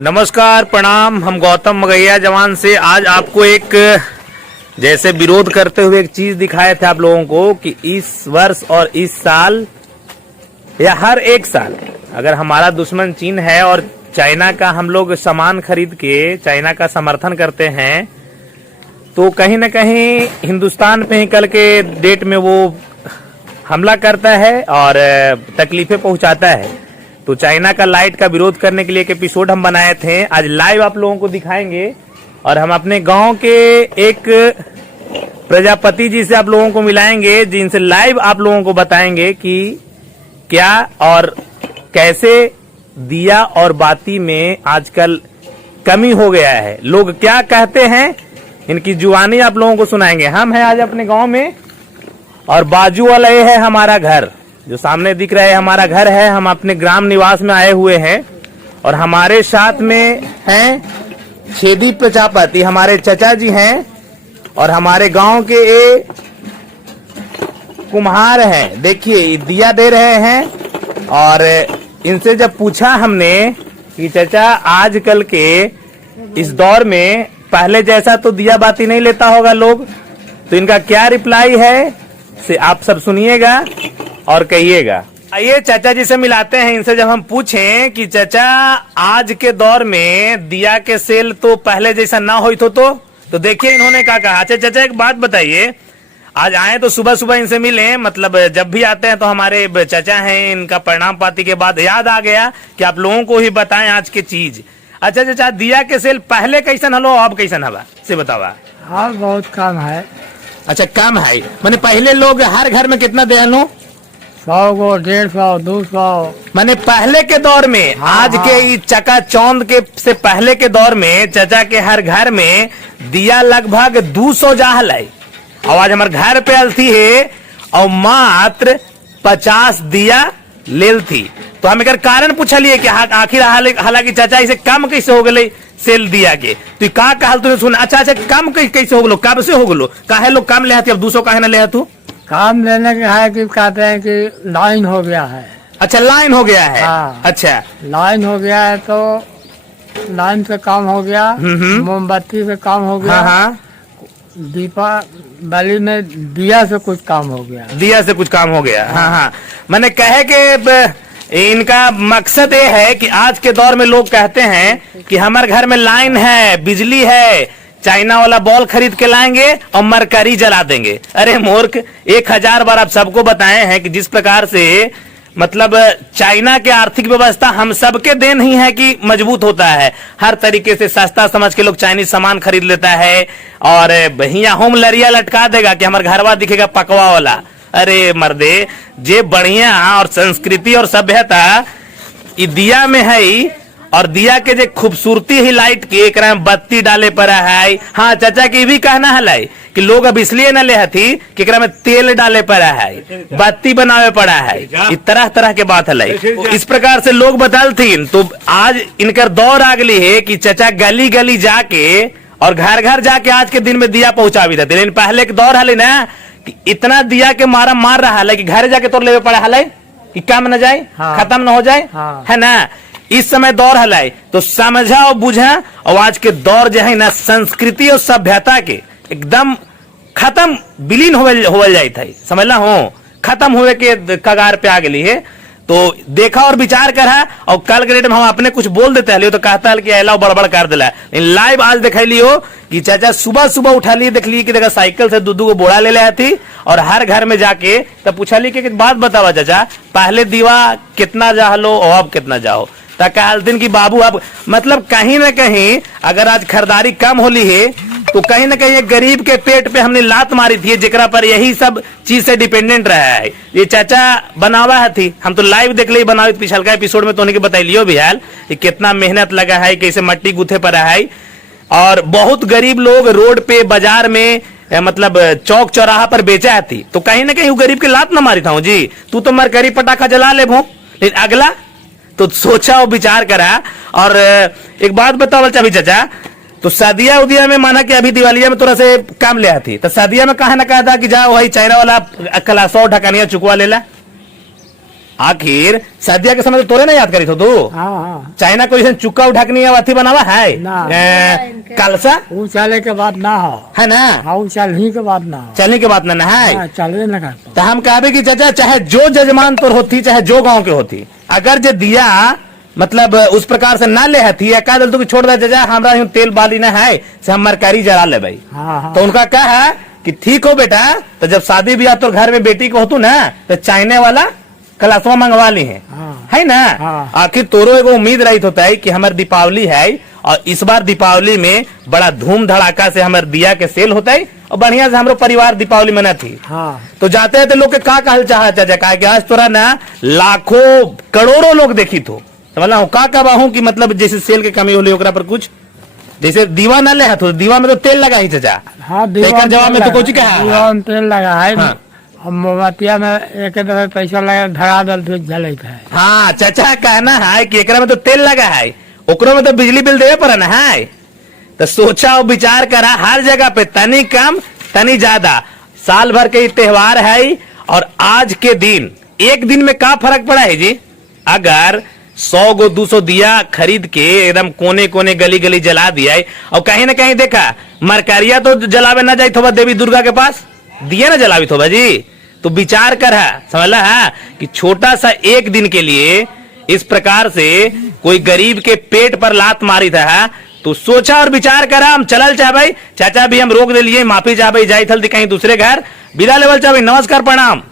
नमस्कार प्रणाम। हम गौतम मगैया जवान से आज आपको एक जैसे विरोध करते हुए एक चीज दिखाए थे आप लोगों को कि इस वर्ष और इस साल या हर एक साल अगर हमारा दुश्मन चीन है और चाइना का हम लोग सामान खरीद के चाइना का समर्थन करते हैं तो कहीं न कहीं हिंदुस्तान पे ही कल के डेट में वो हमला करता है और तकलीफें पहुंचाता है। तो चाइना का लाइट का विरोध करने के लिए एक एपिसोड हम बनाए थे, आज लाइव आप लोगों को दिखाएंगे। और हम अपने गांव के एक प्रजापति जी से आप लोगों को मिलाएंगे जिनसे लाइव आप लोगों को बताएंगे कि क्या और कैसे दिया और बाती में आजकल कमी हो गया है, लोग क्या कहते हैं, इनकी जुबानी आप लोगों को सुनाएंगे। हम हैं आज अपने गांव में और बाजू वाला ये है हमारा घर, जो सामने दिख रहा है हमारा घर है। हम अपने ग्राम निवास में आए हुए हैं और हमारे साथ में हैं छेदी प्रजापति, हमारे चचा जी हैं और हमारे गांव के ये कुम्हार हैं। देखिए दिया दे रहे हैं और इनसे जब पूछा हमने कि चचा आजकल के इस दौर में पहले जैसा तो दिया बाती नहीं लेता होगा लोग, तो इनका क्या रिप्लाई है से आप सब सुनिएगा और कहिएगा। आइए चाचा जी से मिलाते हैं। इनसे जब हम पूछें कि चाचा आज के दौर में दिया के सेल तो पहले जैसा ना हो तो देखिए इन्होंने क्या कहा। अच्छा चाचा एक बात बताइए, आज आए तो सुबह सुबह इनसे मिले, मतलब जब भी आते हैं तो हमारे चाचा हैं, इनका प्रणाम पाती के बाद याद आ गया कि आप लोगों को ही बताएं आज के चीज। अच्छा चाचा दिया के सेल पहले कैसन हलो अब कैसन हवा से बतावा। हाँ बहुत कम है। अच्छा कम है, माने पहले लोग हर घर में कितना दे लो 100 को 150 200 माने पहले के दौर में। आज के चका चौंद के से पहले के दौर में चाचा के हर घर में दिया लगभग 200 जाहल है। और आज हमारे घर पे अलथी है और मात्र 50 दिया लेल थी। तो हम एक कारण पूछलिए कि आखिर हालांकि चाचा इसे कम कैसे हो गए सेल दिया के, तो का कहल तूने सुन। अच्छा कम कैसे हो गलो, कब से हो गलो, काहे लोग कम ले अब 200 काहे ना ले तू। काम लेने के है कि कहते हैं कि लाइन हो गया है। अच्छा लाइन हो गया है। हाँ। अच्छा लाइन हो गया है तो लाइन से काम हो गया, मोमबत्ती से काम हो गया। हाँ। दीपावली में दिया से कुछ काम हो गया। दिया से कुछ काम हो गया। हाँ। मैंने कहे कि इनका मकसद ये है कि आज के दौर में लोग कहते हैं कि हमारे घर में लाइन है, बिजली है, चाइना वाला बॉल खरीद के लाएंगे और मरकरी जला देंगे। अरे मूर्ख, 1000 बार आप सबको बताए हैं कि जिस प्रकार से मतलब चाइना के आर्थिक व्यवस्था हम सबके देन ही है कि मजबूत होता है। हर तरीके से सस्ता समझ के लोग चाइनीज सामान खरीद लेता है और भैया होम लरिया लटका देगा कि हमारे घरवा दिखेगा पकवा वाला। अरे मर्दे, जे बढ़िया और संस्कृति और सभ्यता दिया में है और दिया के जे खूबसूरती ही लाइट के एक बत्ती डाले पर है। हाँ चाचा की भी कहना है कि लोग अब इसलिए न ले हथी कि एकरा में तेल डाले पर है, बत्ती बनावे पड़ा है, इस तरह तरह के बात है। इस प्रकार से लोग बदलथीन। तो आज इनकर दौर आ गई है कि चाचा गली गली जाके और घर घर जाके आज के दिन में दिया पहुंचावी थे। लेकिन पहले के दौर है ना कि इतना दिया के मारा मार रहा है कि घर जाके तोड़ ले पड़ा है कि काम न जाए। हाँ। खत्म न हो जाए। हाँ। है ना, इस समय दौर है तो समझा और बुझा। और आज के दौर जो है ना संस्कृति और सभ्यता के एकदम खत्म विलीन होवल जाए थे, समझला हो, खत्म हुए के कगार पे आ गई है। तो देखा और विचार करा और कल के डेट में हम अपने कुछ बोल देते हैं तो कहता है कि अलाव बड़बड़ कर दिला। लाइव आज दिखाई लियो कि चाचा सुबह सुबह उठा लिए, देख ली कि देखा साइकिल से दूध को बोड़ा ले लिया थी और हर घर में जाके तब पूछा ली कि बात बतावा चाचा पहले दीवा कितना जाहलो और अब कितना जाओ। कहल दिन की बाबू अब मतलब कहीं ना कहीं अगर आज खरीदारी कम होली है तो कहीं ना कहीं एक गरीब के पेट पे हमने लात मारी थी, जेकरा पर यही सब चीज से डिपेंडेंट रहा है। ये चाचा बनावा है थी, हम तो लाइव देख ली बनावे पिछल का एपिसोड में तो उन्हें बताई लियो भी हाल कि कितना मेहनत लगा है, कैसे मट्टी गुथे पर है। और बहुत गरीब लोग रोड पे बाजार में मतलब चौक चौराहा पर बेचा थी, तो कहीं ना कहीं गरीब के लात ना मारी था जी, तू तो मरकरी पटाखा जला ले भो। लेकिन अगला तो सोचा और विचार करा। और एक बात बताओ चाचा, तो सदिया उदिया में माना कि अभी दिवालिया में थोड़ा से काम ले आती, तो सदिया में कहा ना कहा था कि जा वही चाइना वाला कला 100 ढकानिया चुकवा लेला। आखिर सदिया के समय तो तोरे ना याद करी थो तू हाँ हाँ चाइना कोई ऐसा चुक्का उठाकनी या अथी बनावा है ना। कलसा वो चले के बाद ना हो। है ना हाँ वो चलने के बाद ना हो। चलने के बाद ना है हाँ, चलने न कर तो हम कहबे कि चाचा चाहे जो जजमान तोर होती चाहे जो गांव के होती अगर जे दिया मतलब उस प्रकार से ना ले हथी या कह दल तू कि छोड़ दे चाचा हमरा यूं तेल बाली ना है से हम मरकारी जला ले भाई हाँ हाँ तो उनका क्या है कि ठीक हो बेटा तो जब शादी ब्याह तो घर में बेटी को होतू ना तो चाइने वाला कलासवा मंगवा ली है ना हाँ। आखिर तोरो एगो उम्मीद रही होता है कि हमार दीपावली है और इस बार दीपावली में बड़ा धूम धड़ाका से हमार दिया के सेल होता है और बढ़िया से हमारो परिवार दीपावली मना थी हाँ तो जाते हैं तो लोग के का कहल चाह चाचा का कि आज तोरा ना लाखों करोड़ों लोग देखी तो समझला हूँ का कहूँ कि मतलब जैसे सेल के कमी होली ओकरा पर कुछ जैसे दीवा ना ले हथो दीवा में तो तेल लगा ही चाचा हाँ एकर जवाब में तो कुछ कहा दीवा में तेल लगा है हाँ। और मोमबत्तिया में एक दफे पैसा लगा धरा दल तो जलत है। हाँ चाचा कहना है कि एकरा में तो तेल लगा है ओकरो में तो बिजली बिल देवे पड़ा ना है तो सोचा और विचार करा हर जगह पे तनी कम तनी ज्यादा साल भर के त्योहार है और आज के दिन एक दिन में का फर्क पड़ा है जी अगर 100 गो 200 दिया खरीद के एकदम कोने कोने गली गली जला दिया है और कहीं ना कहीं देखा मरकारिया तो जलावे ना जाए थोड़ा देवी दुर्गा के पास दिया ना जलावी थोड़ा जी तो विचार कर समझला है कि छोटा सा एक दिन के लिए इस प्रकार से कोई गरीब के पेट पर लात मारी था तो सोचा और विचार करा हम चलल चाह भाई चाचा भी हम रोक दे लिए माफी चाह भाई जाई थल कहीं दूसरे घर विदा लेवल चाह भाई नमस्कार प्रणाम।